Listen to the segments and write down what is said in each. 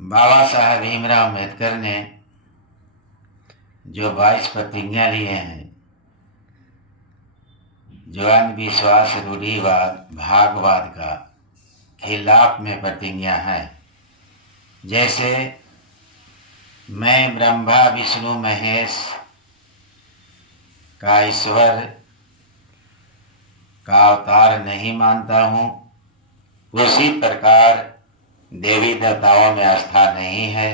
बाबा साहब भीमराव अम्बेडकर ने जो 22 प्रतिज्ञा लिए हैं, जो अंधविश्वास, रूढ़िवाद, भागवाद का खिलाफ में प्रतिज्ञा है। जैसे मैं ब्रह्मा विष्णु महेश का ईश्वर का अवतार नहीं मानता हूँ, उसी प्रकार देवी देवताओं में आस्था नहीं है।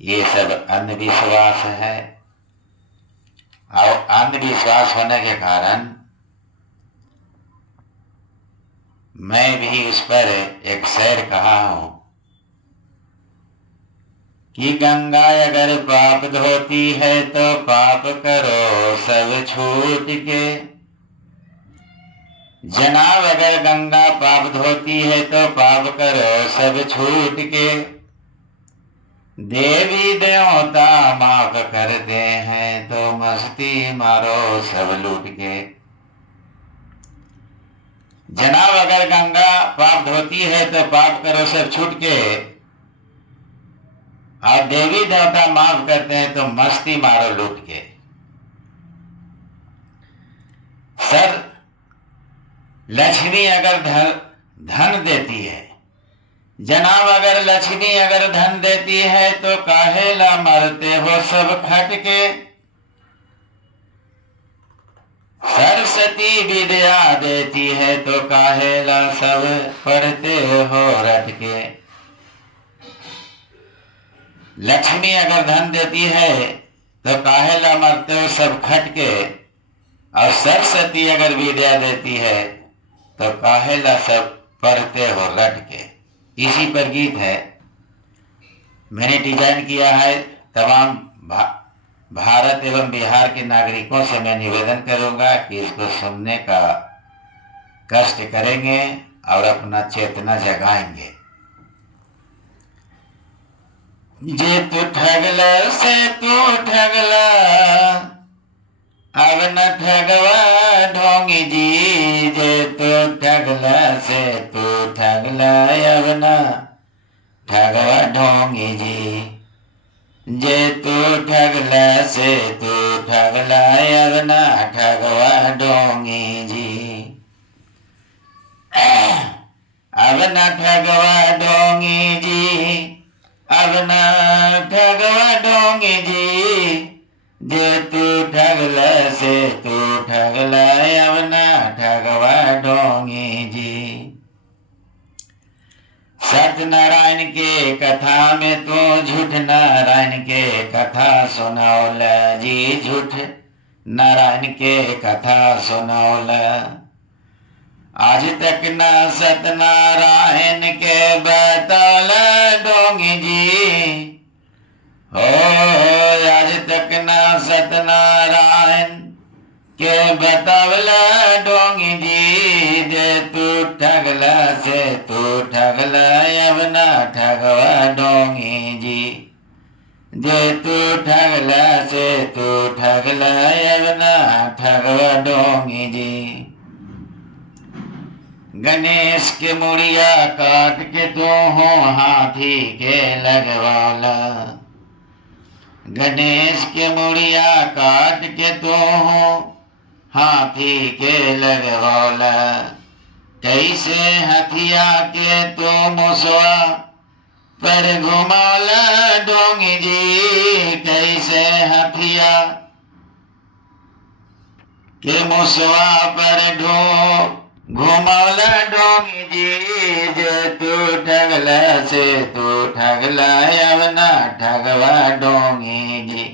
ये सब अंधविश्वास है और अंधविश्वास होने के कारण मैं भी उस पर एक शेर कहा हूँ कि गंगा अगर पाप धोती है तो पाप करो सब छूट के। जनाब अगर गंगा पाप धोती है तो पाप करो सब छूट के। देवी देवता माफ करते हैं तो मस्ती मारो सब लूट के। जनाब अगर गंगा पाप धोती है तो पाप करो सब छूट के, और देवी देवता माफ करते हैं तो मस्ती मारो लूट के। सर, लक्ष्मी अगर धन देती है, जनाब अगर लक्ष्मी अगर धन देती है तो काहेला मरते हो सब खट के। सरस्वती विद्या देती है तो काहेला सब पढ़ते हो रट के। लक्ष्मी अगर धन देती है तो काहेला मरते हो सब खट के, और सरस्वती अगर विद्या देती है तो काहेला सब पढ़ते हो रट के। इसी पर गीत है, मैंने डिजाइन किया है। तमाम भारत एवं बिहार के नागरिकों से मैं निवेदन करूंगा कि इसको सुनने का कष्ट करेंगे और अपना चेतना जगाएंगे। जे तू ठगला से तू ठगला, अब न ठगवा ढोंगी जी। जे तू ठगला से तू ठगला, अब न ठगवा ढोंगी जी। जे तू ठगला से तू ठगला, अब न ठगवा ढोंगी जी। अब न ठगवा ढोंगी जी, अब न ठगवा ढोंगी जी। जे तू ठगला से तू ठगला, अब न ठगवा ढोंगी जी। सत्यनारायण के कथा में तू झूठ नारायण के कथा सुनौला जी। झूठ नारायण के कथा सुनौला। आज तक न सत्यनारायण के बतौला ढोंगी जी। हो आज तक न सत्यनारायण के बतौला ढोंगी जी। जे तू ठगला से तू ठगला, अब न ठगवा ढोंगी जी। जे तू ठगला से तू ठगला, अब न ठगवा ढोंगी जी। गणेश के मुड़िया काट के तू हो हाथी के लगवाला। गणेश के मुड़िया काट के तू हो हाथी के लगवाला। कैसे हथिया के तू मुसवा पर घुमौला ढोंगी जी। कैसे हथिया के मुसवा पर घुमौला ढोंगी जी। जे तू ठगला से तू ठगला, अब न ठगवा ढोंगी जी।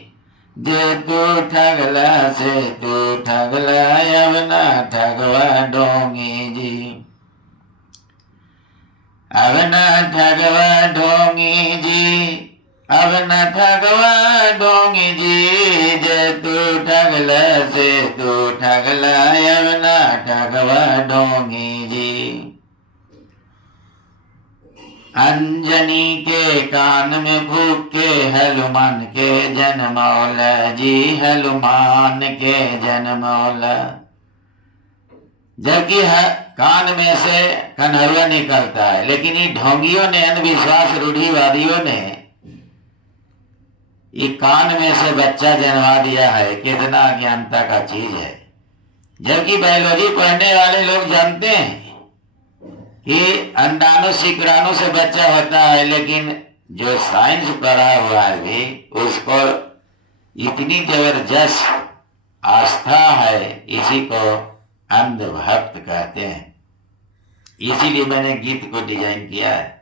जे तू ठगला से तू ठगला, अब न ठगवा ढोंगी जी। अब न ठगवा ढोंगी जी, अब न ठगवा ढोंगी जी। जे तू ठगला से तू ठगला, अब न ठगवा ढोंगी जी। अंजनी के कान में फूक के हनुमान के जन्मौला जी। हनुमान के जन्मौला। जबकि कान में से कन्हैया निकलता है, लेकिन ये ढोंगियों ने, अंधविश्वास रूढ़िवादियों ने ये कान में से बच्चा जन्मा दिया है। कितना अज्ञानता का चीज है। जबकि बायोलॉजी पढ़ने वाले लोग जानते हैं कि अंडाणु शुक्राणु से बच्चा होता है, लेकिन जो साइंस पढ़ा हुआ है भी उसको इतनी जबरदस्त आस्था है, इसी को अंधभक्त कहते हैं। इसीलिए मैंने गीत को डिजाइन किया है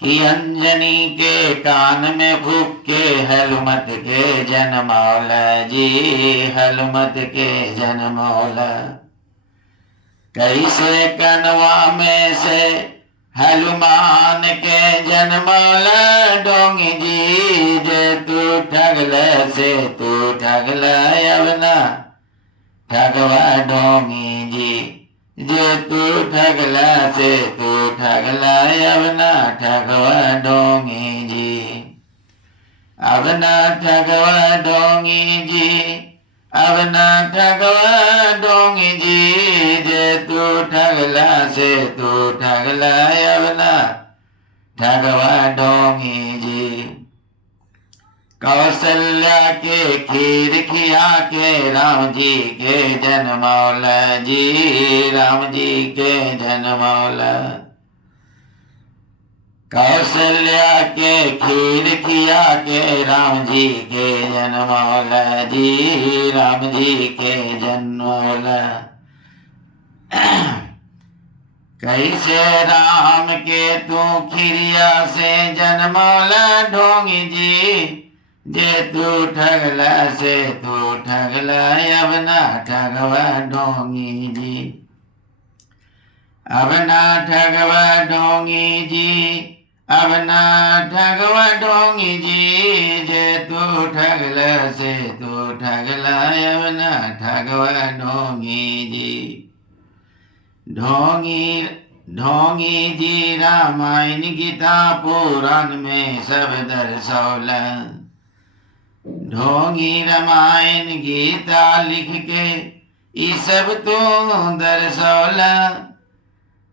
कि अंजनी के कान में फूक के हनुमत के जनमौला जी, हनुमत के जनमौला। कैसे कनवा में से हनुमान के जनमौला, डोंगी जी जे तू ठगल से तू ठगल अवना ठगवा डोंगी जी, जे तू ठगला से तू ठगला अवना ठगवा डोंगी जी, अवना ठगवा डोंगी जी, अवना ठगवा डोंगी जी, जे तू ठगला से तू ठगला अवना ठगवा डोंगी जी। कौशल्या के खीर खिया के राम जी के जनमौला जी, राम जी के जनमौला। कौशल्या के खीर खिया के राम जी के जनमौला जी, राम जी के जनमौला। कैसे राम के तू खिरिया से जनमौला ढोंगी जी, जे तू ठगला से तू ठगला अवना ठगवा डोंगी जी, अवना ठगवा डोंगी जी, अवना ठगवा डोंगी जी, जे तू ठगला से तू ठगला अवना ठगवा डोंगी जी। ढोंगी जी रामायण गीता पुराण में सब दर्शौला, ढोंगी रामायण गीता लिख के ई सब तो दर्शौला।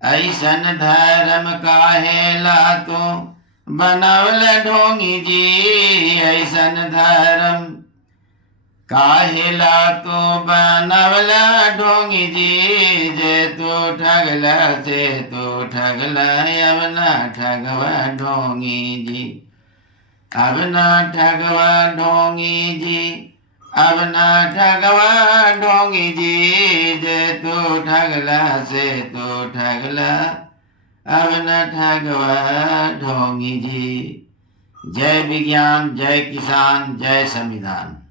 ऐसन धर्म काहेला तो बनवला ढोंगी जी, ऐसन धर्म काहेला तो बनवला ढोंगी जी, जे तू ठगला से तू ठगला अवना ठगवा ढोंगी जी, अवना ठगवा ढोंगी जी, अवना ठगवा ढोंगी जी, जे तू ठगला से तू ठगला अवना ठगवा ढोंगी जी। जय विज्ञान, जय किसान, जय संविधान।